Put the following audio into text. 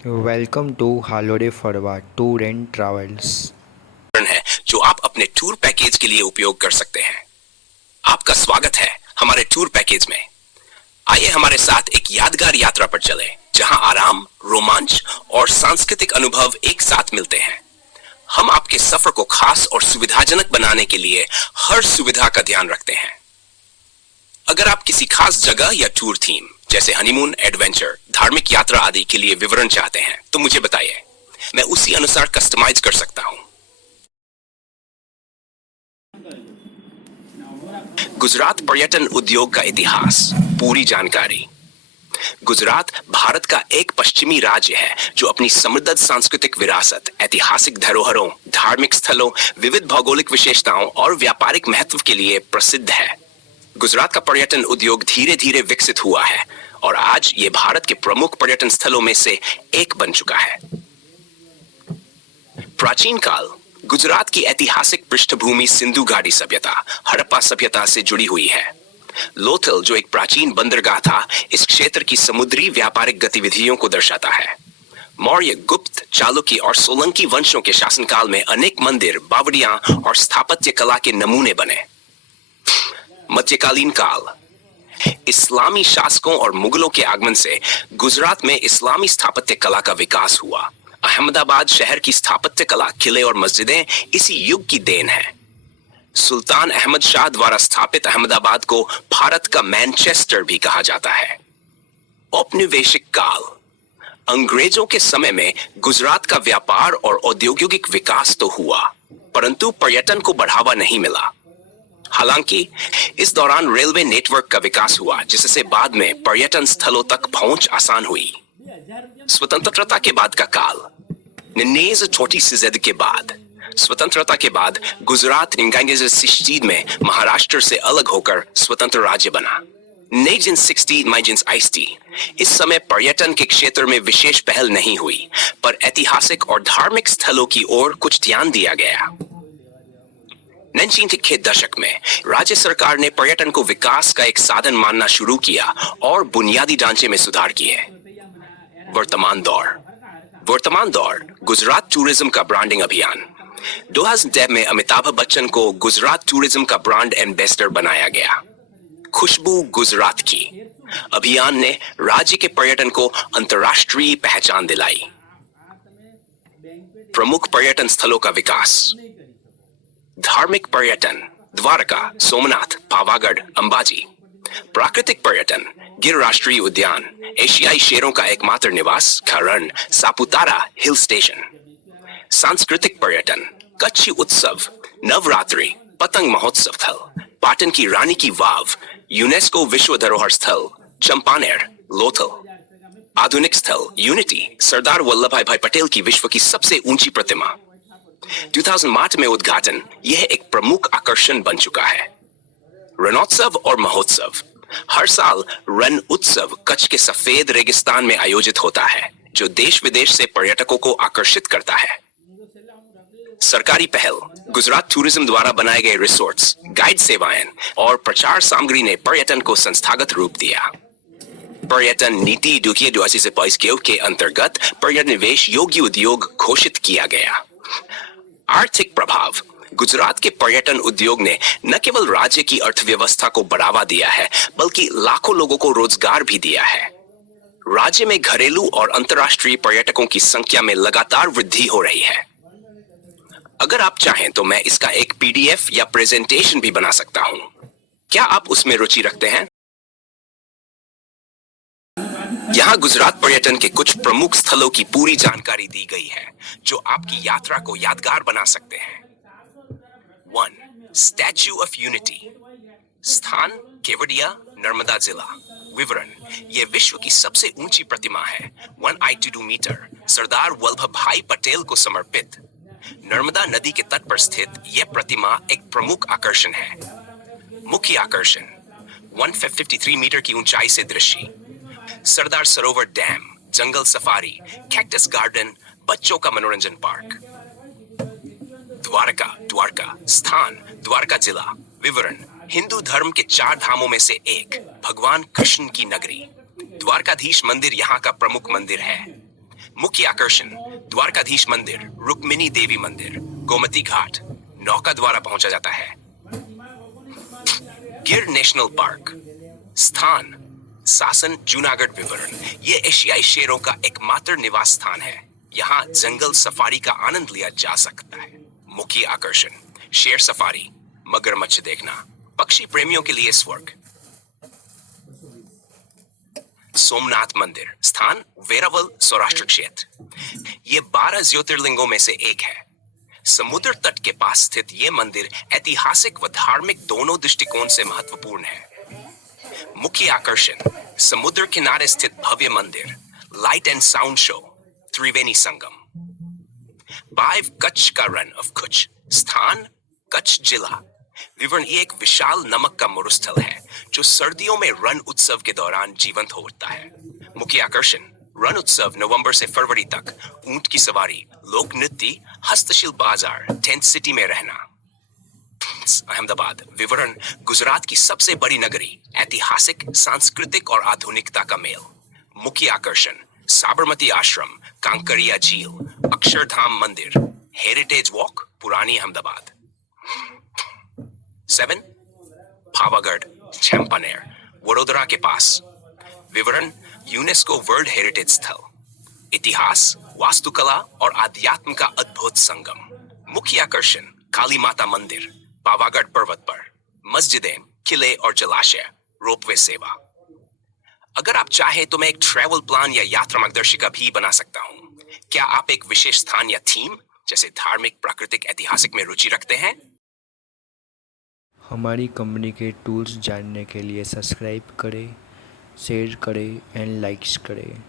Welcome to holiday Farwa tour and travels. है जो आप अपने टूर पैकेज के लिए उपयोग कर सकते हैं। आपका स्वागत है हमारे टूर पैकेज में। आइए हमारे साथ एक यादगार यात्रा पर चलें, जहां आराम, रोमांच और सांस्कृतिक अनुभव एक साथ मिलते हैं। हम आपके सफर को खास और सुविधाजनक बनाने के लिए हर सुविधा का ध्यान रखते हैं। अगर आप किसी खास जगह या टूर थीम जैसे हनीमून, एडवेंचर, धार्मिक यात्रा आदि के लिए विवरण चाहते हैं तो मुझे बताइए, मैं उसी अनुसार कस्टमाइज कर सकता हूं। गुजरात पर्यटन उद्योग का इतिहास, पूरी जानकारी। गुजरात भारत का एक पश्चिमी राज्य है जो अपनी समृद्ध सांस्कृतिक विरासत, ऐतिहासिक धरोहरों, धार्मिक स्थलों, विविध भौगोलिक विशेषताओं और व्यापारिक महत्व के लिए प्रसिद्ध है। गुजरात का पर्यटन उद्योग धीरे धीरे विकसित हुआ है और आज ये भारत के प्रमुख पर्यटन स्थलों में से एक बन चुका है। प्राचीन काल गुजरात की ऐतिहासिक पृष्ठभूमि सिंधु घाटी सभ्यता, हड़प्पा सभ्यता से जुड़ी हुई है। लोथल, जो एक प्राचीन बंदरगाह था, इस क्षेत्र की समुद्री व्यापारिक गतिविधियों को दर्शाता है। मौर्य, गुप्त, चालुक्य और सोलंकी वंशों के शासनकाल में अनेक मंदिर, बावड़ियां और स्थापत्य कला के नमूने बने। मध्यकालीन काल, इस्लामी शासकों और मुगलों के आगमन से गुजरात में इस्लामी स्थापत्य कला का विकास हुआ। अहमदाबाद शहर की स्थापत्य कला, किले और मस्जिदें इसी युग की देन है। सुल्तान अहमद शाह द्वारा स्थापित अहमदाबाद को भारत का मैनचेस्टर भी कहा जाता है। औपनिवेशिक काल, अंग्रेजों के समय में गुजरात का व्यापार और औद्योगिक विकास तो हुआ, परंतु पर्यटन को बढ़ावा नहीं मिला। हालांकि इस दौरान रेलवे नेटवर्क का विकास हुआ, जिससे बाद में पर्यटन स्थलों तक पहुंच आसान हुई। स्वतंत्रता के बाद का काल, 1946 के बाद, स्वतंत्रता के बाद गुजरात 1960 में महाराष्ट्र से अलग होकर स्वतंत्र राज्य बना। 1960 इस समय पर्यटन के क्षेत्र में विशेष पहल नहीं हुई, पर ऐतिहासिक और धार्मिक स्थलों की ओर कुछ ध्यान दिया गया। 19 के दशक में राज्य सरकार ने पर्यटन को विकास का एक साधन मानना शुरू किया और बुनियादी ढांचे में सुधार किए। वर्तमान दौर गुजरात टूरिज्म का ब्रांडिंग अभियान। 2010 में अमिताभ बच्चन को गुजरात टूरिज्म का ब्रांड एम्बेसडर बनाया गया। खुशबू गुजरात की अभियान ने राज्य के पर्यटन को अंतर्राष्ट्रीय पहचान दिलाई। प्रमुख पर्यटन स्थलों का विकास। धार्मिक पर्यटन, द्वारका, सोमनाथ, पावागढ़, अंबाजी। प्राकृतिक पर्यटन, गिर राष्ट्रीय उद्यान, एशियाई शेरों का एकमात्र निवास कारण, सापुतारा हिल स्टेशन। सांस्कृतिक पर्यटन, कच्छी उत्सव, नवरात्रि, पतंग महोत्सव स्थल, पाटन की रानी की वाव, यूनेस्को विश्व धरोहर स्थल, चंपानेर, लोथल। आधुनिक स्थल, यूनिटी, सरदार वल्लभ भाई पटेल की विश्व की सबसे ऊंची प्रतिमा। 2008 में उद्घाटन, यह एक प्रमुख आकर्षण बन चुका है। रणोत्सव और महोत्सव, हर साल रण उत्सव कच्छ के सफेद रेगिस्तान में आयोजित होता है, जो देश विदेश से पर्यटकों को आकर्षित करता है। सरकारी पहल, गुजरात टूरिज्म द्वारा बनाए गए रिसोर्ट्स, गाइड सेवाएं और प्रचार सामग्री ने पर्यटन को संस्थागत रूप दिया। पर्यटन नीति 2022 के अंतर्गत पर्यटन निवेश योग्य उद्योग घोषित किया गया। आर्थिक प्रभाव, गुजरात के पर्यटन उद्योग ने न केवल राज्य की अर्थव्यवस्था को बढ़ावा दिया है, बल्कि लाखों लोगों को रोजगार भी दिया है। राज्य में घरेलू और अंतर्राष्ट्रीय पर्यटकों की संख्या में लगातार वृद्धि हो रही है। अगर आप चाहें तो मैं इसका एक पीडीएफ या प्रेजेंटेशन भी बना सकता हूं। क्या आप उसमें रुचि रखते हैं? यहाँ गुजरात पर्यटन के कुछ प्रमुख स्थलों की पूरी जानकारी दी गई है, जो आपकी यात्रा को यादगार बना सकते हैं। 1. Statue of unity. स्थान, केवड़िया, नर्मदा जिला। विवरण, यह विश्व की सबसे ऊंची प्रतिमा है, 182 मीटर, सरदार वल्लभ भाई पटेल को समर्पित। नर्मदा नदी के तट पर स्थित यह प्रतिमा एक प्रमुख आकर्षण है। मुख्य आकर्षण, 153 मीटर की ऊंचाई से दृश्य, सरदार सरोवर डैम, जंगल सफारी, कैक्टस गार्डन, बच्चों का मनोरंजन पार्क। द्वारका, स्थान, द्वारका जिला। विवरण, हिंदू धर्म के 4 धामों में से एक, भगवान कृष्ण की नगरी। द्वारकाधीश मंदिर यहाँ का प्रमुख मंदिर है। मुख्य आकर्षण द्वारकाधीश मंदिर, रुक्मिणी देवी मंदिर, गोमती घाट, नौका द्वारा पहुंचा जाता है। गिर नेशनल पार्क। स्थान सासन जूनागढ़ विवरण। ये एशियाई शेरों का एकमात्र निवास स्थान है। यहाँ जंगल सफारी का आनंद लिया जा सकता है। मुख्य आकर्षण शेर सफारी, मगरमच्छ देखना, पक्षी प्रेमियों के लिए स्वर्ग। सोमनाथ मंदिर। स्थान वेरावल सौराष्ट्र क्षेत्र। ये 12 ज्योतिर्लिंगों में से एक है। समुद्र तट के पास स्थित ये मंदिर ऐतिहासिक व धार्मिक दोनों दृष्टिकोण से महत्वपूर्ण है। मुख्य आकर्षण समुद्र किनारे स्थित भव्य मंदिर, light and sound show, Triveni Sangam. 5 Kutch का रन ऑफ कुछ। स्थान कच्छ जिला। विवरण ये एक विशाल नमक का मरुस्थल है जो सर्दियों में रण उत्सव के दौरान जीवंत होता है। मुख्य आकर्षण रण उत्सव नवंबर से फरवरी तक, ऊंट की सवारी, लोक नृत्य, हस्तशिल्प बाजार, टेंट सिटी में रहना। अहमदाबाद। विवरण गुजरात की सबसे बड़ी नगरी, ऐतिहासिक, सांस्कृतिक और आधुनिकता का मेल। मुख्य आकर्षण साबरमती आश्रम, कांकरिया झील, अक्षरधाम मंदिर, हेरिटेज वॉक, पुरानी अहमदाबाद। 7 पावागढ़ चैंपानेर, वडोदरा के पास। विवरण यूनेस्को वर्ल्ड हेरिटेज स्थल। इतिहास, वास्तुकला और आध्यात्म का अद्भुत संगम। मुख्य आकर्षण काली माता मंदिर, पावागढ़ पर्वत पर, मस्जिदें, किले और जलाशय, रोपवे सेवा। अगर आप चाहें तो मैं एक ट्रैवल प्लान या यात्रा मार्गदर्शिका भी बना सकता हूं। क्या आप एक विशेष स्थान या थीम जैसे धार्मिक, प्राकृतिक, ऐतिहासिक में रुचि रखते हैं? हमारी कंपनी के टूल्स जानने के लिए सब्सक्राइब करें, शेयर करें एंड लाइक्स करें।